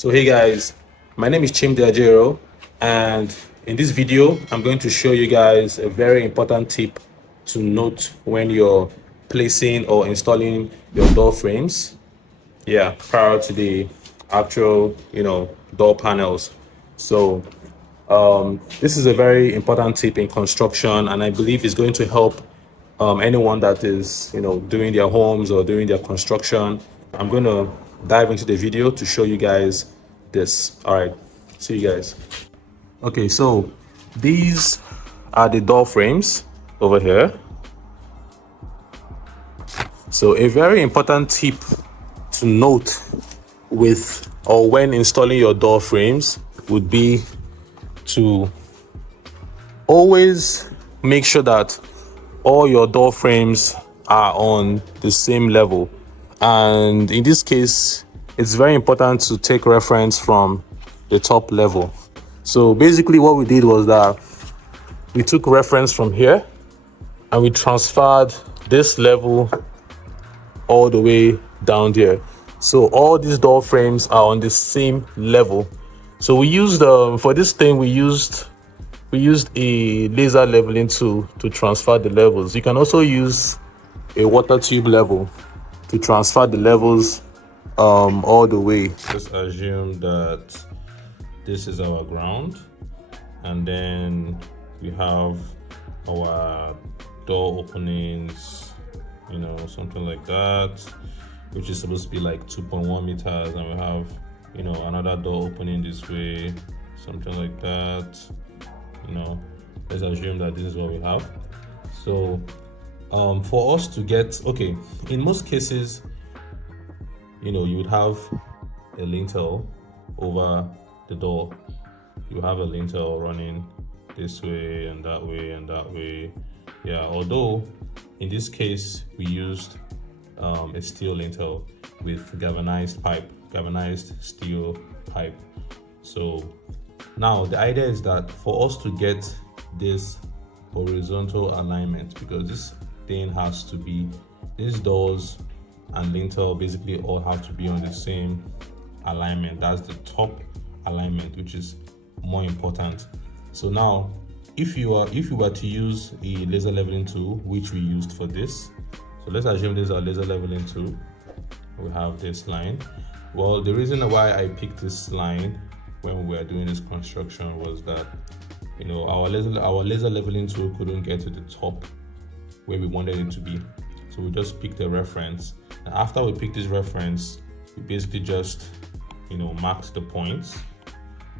So hey guys, my name is Chimde Ajero, and in this video I'm going to show you guys a very important tip to note when you're placing or installing your door frames, prior to the actual door panels. So this is a very important tip in construction, and I believe it's going to help anyone that is doing their homes or doing their construction. I'm going to dive into the video to show you guys this. All right, see you guys. Okay, so these are the door frames over here. So a very important tip to note with or when installing your door frames would be to always make sure that all your door frames are on the same level. And in this case, it's very important to take reference from the top level. So basically what we did was that we took reference from here and we transferred this level all the way down there. So all these door frames are on the same level. So we used for this thing we used a laser leveling tool to transfer the levels. You can also use a water tube level to transfer the levels all the way. Just assume that this is our ground, and then we have our door openings, something like that, which is supposed to be like 2.1 meters, and we have another door opening this way, something like that. Let's assume that this is what we have. So for us to get, okay, in most cases, you would have a lintel over the door. You have a lintel running this way and that way and that way. Yeah, although in this case we used a steel lintel with galvanized steel pipe. So now the idea is that for us to get this horizontal alignment, because this thing has to be, these doors and lintel basically all have to be on the same alignment. That's the top alignment, which is more important. So now if we were to use a laser leveling tool, which we used for this, so let's assume this is our laser leveling tool. We have this line. Well, the reason why I picked this line when we were doing this construction was that our laser leveling tool couldn't get to the top where we wanted it to be, so we just picked a reference. And after we picked this reference, we basically just marked the points.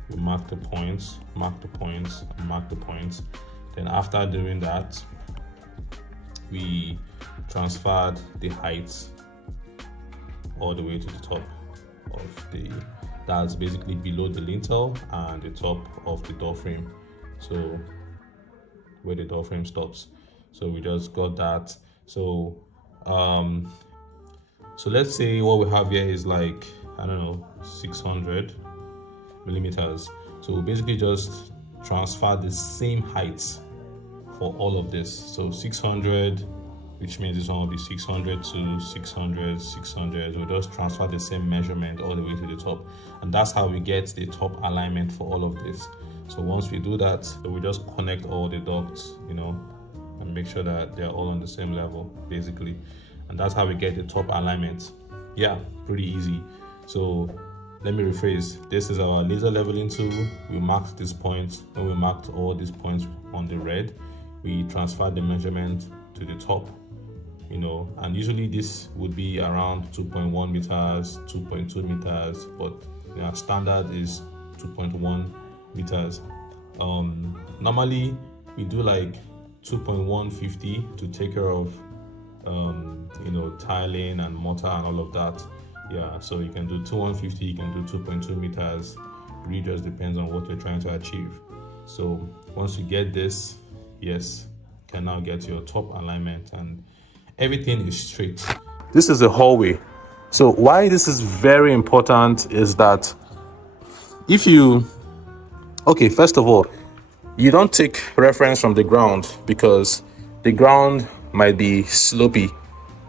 We mark the points, mark the points, and mark the points. Then after doing that, we transferred the heights all the way to the top of that's basically below the lintel and the top of the door frame, so where the door frame stops. So we just got that. So so let's say what we have here is like, I don't know, 600 millimeters. So we basically just transfer the same heights for all of this. So 600, which means this one will be 600 to 600, 600. We'll just transfer the same measurement all the way to the top. And that's how we get the top alignment for all of this. So once we do that, we just connect all the ducts, and make sure that they're all on the same level, basically. And that's how we get the top alignment. Yeah, pretty easy. So let me rephrase. This is our laser leveling tool. We marked these points. When we marked all these points on the red, we transferred the measurement to the top. And usually this would be around 2.1 meters, 2.2 meters, but standard is 2.1 meters. Normally we do like 2.150 to take care of tiling and mortar and all of that. Yeah, so you can do 2.150, you can do 2.2 meters. It really just depends on what you're trying to achieve. So once you get this, yes, you can now get your top alignment and everything is straight. This is the hallway. So why this is very important is that if you, first of all, you don't take reference from the ground because the ground might be slopey.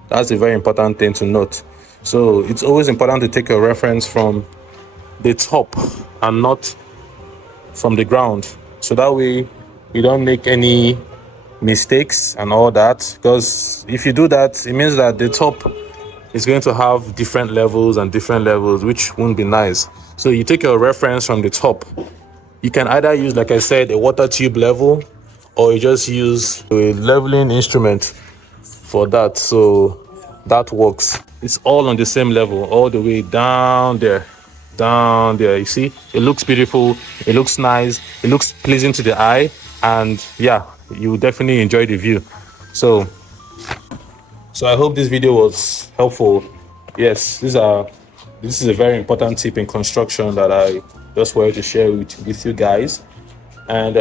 That's a very important thing to note. So it's always important to take a reference from the top and not from the ground, so that way you don't make any mistakes and all that. Because if you do that, it means that the top is going to have different levels, which won't be nice. So you take your reference from the top. You can either use, like I said, a water tube level, or you just use a leveling instrument for that. So that works. It's all on the same level, all the way down there. Down there, you see, it looks beautiful, it looks nice, it looks pleasing to the eye, and yeah, you definitely enjoy the view. So I hope this video was helpful. Yes, this is a very important tip in construction that I just wanted to share with you guys. And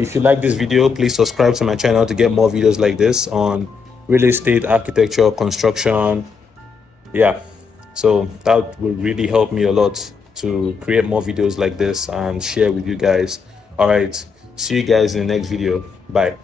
if you like this video, please subscribe to my channel to get more videos like this on real estate, architecture, construction. Yeah, so that will really help me a lot to create more videos like this and share with you guys. All right, see you guys in the next video. Bye.